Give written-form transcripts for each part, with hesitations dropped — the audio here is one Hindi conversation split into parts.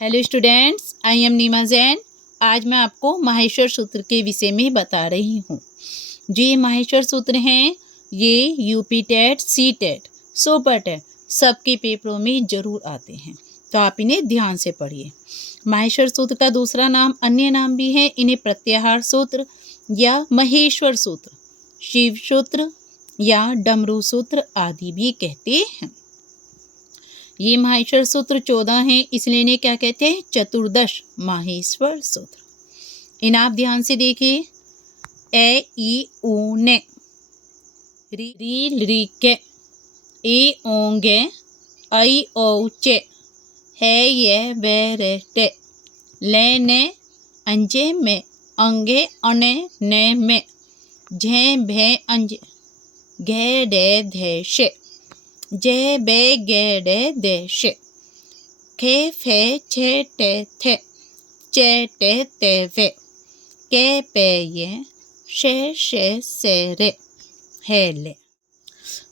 हेलो स्टूडेंट्स, आई एम नीमा जैन। आज मैं आपको माहेश्वर सूत्र के विषय में बता रही हूँ। जो ये माहेश्वर सूत्र हैं ये UP TET, C TET, super TET सबके पेपरों में ज़रूर आते हैं, तो आप इन्हें ध्यान से पढ़िए। माहेश्वर सूत्र का दूसरा नाम, अन्य नाम भी है, इन्हें प्रत्याहार सूत्र या महेश्वर सूत्र, शिव सूत्र या डमरू सूत्र आदि भी कहते हैं। ये माहेश्वर सूत्र 14 हैं, इसलिए इन्हें क्या कहते हैं? चतुर्दश माहेश्वर सूत्र। इन आप ध्यान से देखिए। ए ई ऊ ने, री री के, ए ओंगे, आई ओ चे, है ये वे रे टे, ले ने अंजे में, अंगे अने ने में, झे भे अंजे, घे डे धे शे, जे बे गे डे दे शे, खे फे छे टे थे, चे टे ते वे, के पे ये, शे से रे, है ले।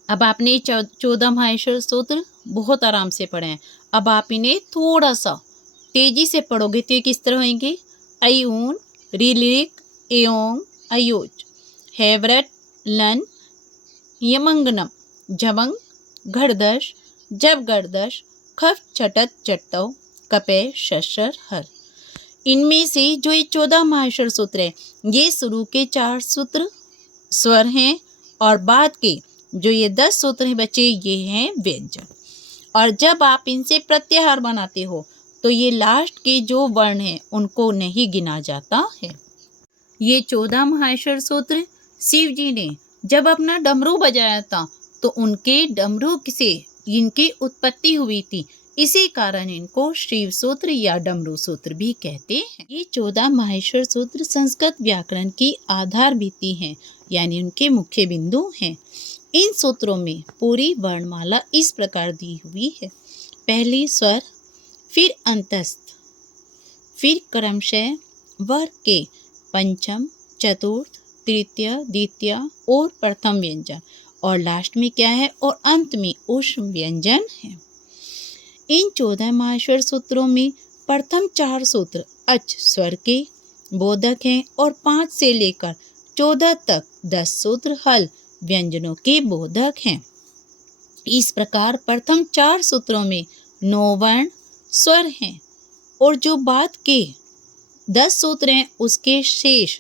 अब आपने 14 माहेश्वर सूत्र बहुत आराम से पढ़े हैं। अब आप इन्हें थोड़ा सा तेजी से पढ़ोगे तो ये किस तरह होंगे? अयून, रिलिक, एयोंग, अयोज, हेवरट, लन, यमंगनम, जबंग, घड़दश, जब गर्दश, खफ छटत चट्टव, कपे शशर हर। इनमें से जो ये 14 माहेश्वर सूत्र है, ये शुरू के 4 सूत्र स्वर हैं और बाद के जो ये 10 सूत्र हैं बच्चे, ये हैं व्यंजन। और जब आप इनसे प्रत्याहार बनाते हो तो ये लास्ट के जो वर्ण हैं उनको नहीं गिना जाता है। ये 14 माहेश्वर सूत्र शिव जी ने जब अपना डमरू बजाया था तो उनके डमरू से इनकी उत्पत्ति हुई थी, इसी कारण इनको शिव सूत्र या डमरू सूत्र भी कहते हैं। ये 14 माहेश्वर सूत्र संस्कृत व्याकरण की आधार भित्ति हैं, यानी उनके मुख्य बिंदु हैं। इन सूत्रों में पूरी वर्णमाला इस प्रकार दी हुई है। पहली स्वर, फिर अंतस्थ, फिर क्रमशः वर्ग के पंचम, चतुर्थ, तृतीय, द्वितीय और प्रथम व्यंजन, और लास्ट में क्या है? और अंत में ऊष्म व्यंजन है। इन 14 माहेश्वर सूत्रों में प्रथम 4 सूत्र अच स्वर के बोधक हैं और 5 से लेकर 14 तक 10 सूत्र हल व्यंजनों के बोधक हैं। इस प्रकार प्रथम 4 सूत्रों में 9 वर्ण स्वर हैं और जो बाद के 10 सूत्र हैं उसके शेष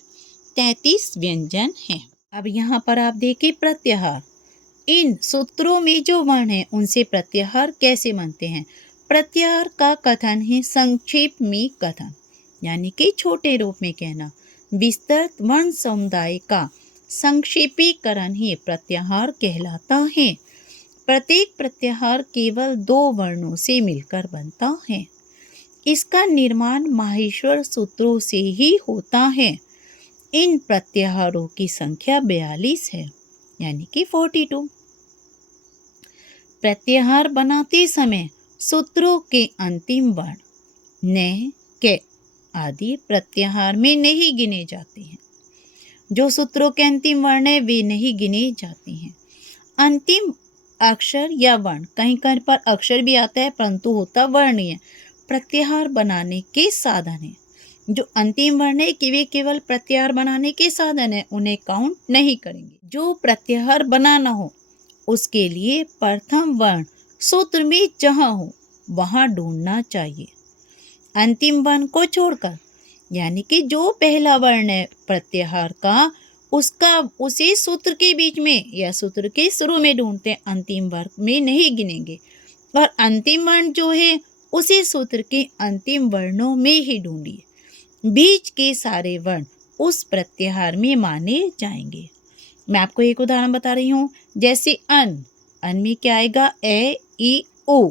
33 व्यंजन हैं। अब यहाँ पर आप देखिए प्रत्याहार। इन सूत्रों में जो वर्ण हैं उनसे प्रत्याहार कैसे बनते हैं? प्रत्याहार का कथन है संक्षेप में कथन, यानी कि छोटे रूप में कहना। विस्तृत वर्ण समुदाय का संक्षेपीकरण ही प्रत्याहार कहलाता है। प्रत्येक प्रत्याहार केवल 2 वर्णों से मिलकर बनता है। इसका निर्माण माहेश्वर सूत्रों से ही होता है। इन प्रत्याहारों की संख्या 42 है, यानी कि 42। प्रत्याहार बनाते समय सूत्रों के अंतिम वर्ण न, के आदि प्रत्याहार में नहीं गिने जाते हैं। जो सूत्रों के अंतिम वर्ण है वे नहीं गिने जाते हैं। अंतिम अक्षर या वर्ण, कहीं कहीं पर अक्षर भी आता है परंतु होता वर्ण ही है, प्रत्याहार बनाने के साधन है। जो अंतिम वर्ण है कि वे केवल प्रत्याहार बनाने के साधन है, उन्हें काउंट नहीं करेंगे। जो प्रत्याहार बनाना हो उसके लिए प्रथम वर्ण सूत्र में जहाँ हो वहाँ ढूंढना चाहिए, अंतिम वर्ण को छोड़कर। यानी कि जो पहला वर्ण है प्रत्याहार का, उसका उसी सूत्र के बीच में या सूत्र के शुरू में ढूंढते हैं, अंतिम वर्ण में नहीं गिनेंगे। और अंतिम वर्ण जो है उसी सूत्र के अंतिम वर्णों में ही ढूंढिए। बीच के सारे वर्ण उस प्रत्याहार में माने जाएंगे। मैं आपको एक उदाहरण बता रही हूँ, जैसे अन में क्या आएगा? ए ई ओ।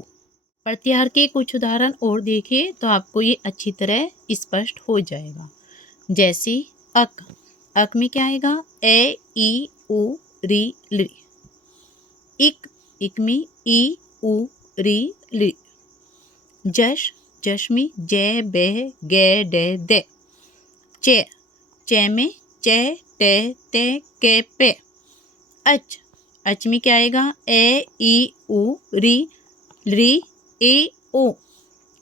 प्रत्याहार के कुछ उदाहरण और देखिए तो आपको ये अच्छी तरह स्पष्ट हो जाएगा। जैसे अक में क्या आएगा? ए ई उ री ली। इक में ई उ री ली। जश में जय बे गे डे दे। चे में चे टे ते के पे। अच में क्या आएगा? ए ई उ री ए ओ,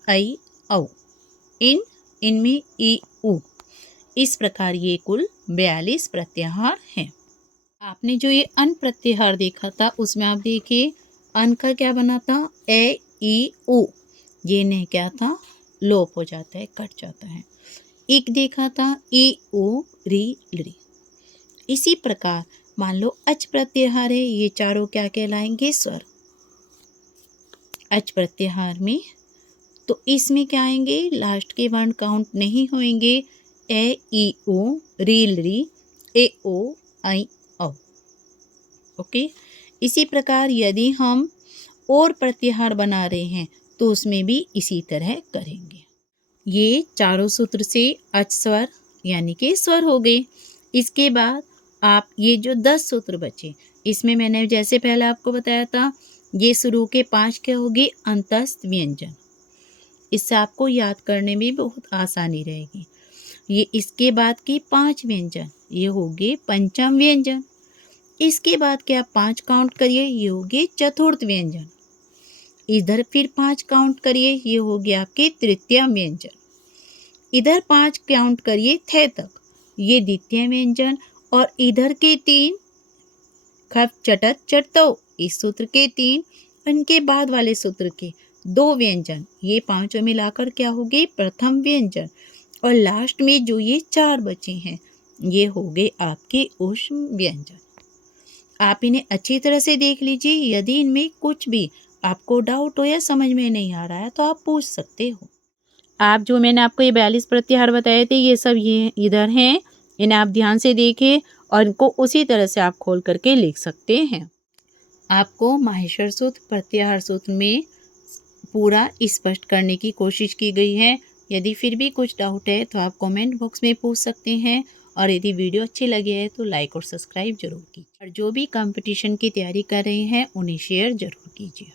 आई औ। इन, इनमें ई उ। इस प्रकार ये कुल 42 प्रत्याहार हैं। आपने जो ये अन प्रत्याहार देखा था उसमें आप देखिए अन का क्या बना था, ए ई उ। ये ने क्या था, लोप हो जाता है, कट जाता है। इक देखा था, ई उ री ली। इसी प्रकार मान लो अच प्रत्याहार है, ये चारों क्या कहलाएंगे, स्वर। अच प्रत्याहार में तो इसमें क्या आएंगे, लास्ट के वर्ण काउंट नहीं होंगे, ए ई उ री ली ए ओ आई औ। ओके। इसी प्रकार यदि हम और प्रत्याहार बना रहे हैं तो उसमें भी इसी तरह करेंगे। ये चारों सूत्र से अच स्वर यानी कि स्वर हो गए। इसके बाद आप ये जो 10 सूत्र बचे, इसमें मैंने जैसे पहले आपको बताया था, ये शुरू के 5 क्या होगी, अंतस्थ व्यंजन। इससे आपको याद करने में बहुत आसानी रहेगी। ये इसके बाद की 5 व्यंजन, ये होंगे पंचम व्यंजन। इसके बाद क्या 5 काउंट करिए, ये होंगे चतुर्थ व्यंजन। इधर फिर 5 काउंट करिए, ये हो गया आपके तृतीय व्यंजन। इधर 5 काउंट करिए थे तक, ये द्वितीय व्यंजन। और इधर के 3 खप चटत चटतो, इस सूत्र के 3, इनके बाद वाले सूत्र के 2 व्यंजन, ये पांचों मिलाकर क्या हो गए, प्रथम व्यंजन। और लास्ट में जो ये 4 बचे हैं, ये हो गए आपके ऊष्म व्यंजन। आप इन्हें अच्छी तरह से देख लीजिए। यदि इनमें कुछ भी आपको डाउट हो या समझ में नहीं आ रहा है तो आप पूछ सकते हो। आप जो मैंने आपको ये 42 प्रत्याहार बताए थे, ये सब ये इधर हैं। इन्हें आप ध्यान से देखिए और इनको उसी तरह से आप खोल करके लिख सकते हैं। आपको माहेश्वर सूत्र, प्रत्याहार सूत्र में पूरा स्पष्ट करने की कोशिश की गई है। यदि फिर भी कुछ डाउट है तो आप कमेंट बॉक्स में पूछ सकते हैं। और यदि वीडियो अच्छी लगी है तो लाइक और सब्सक्राइब जरूर कीजिए। और जो भी कंपटीशन की तैयारी कर रहे हैं उन्हें शेयर जरूर कीजिए।